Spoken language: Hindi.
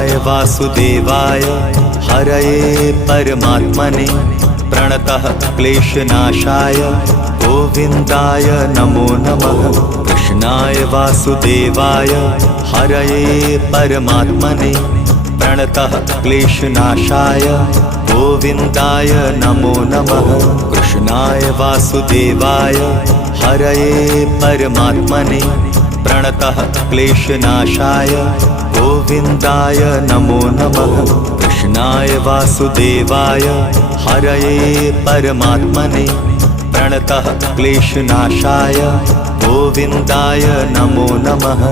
कृष्णाय वासुदेवाय हरये परमात्मने प्रणतः क्लेशनाशाय गोविन्दाय नमो नमः। कृष्णाय वासुदेवाय हरये परमात्मने प्रणतः क्लेशनाशाय गोविन्दाय नमो नमः। कृष्णाय वासुदेवाय हरये परमात्मने प्रणतः क्लेशनाशाय गोविन्दाय नमो नमः। कृष्णाय वासुदेवाय हरये परमात्मने प्रणतः क्लेशनाशाय गोविन्दाय नमो नमः।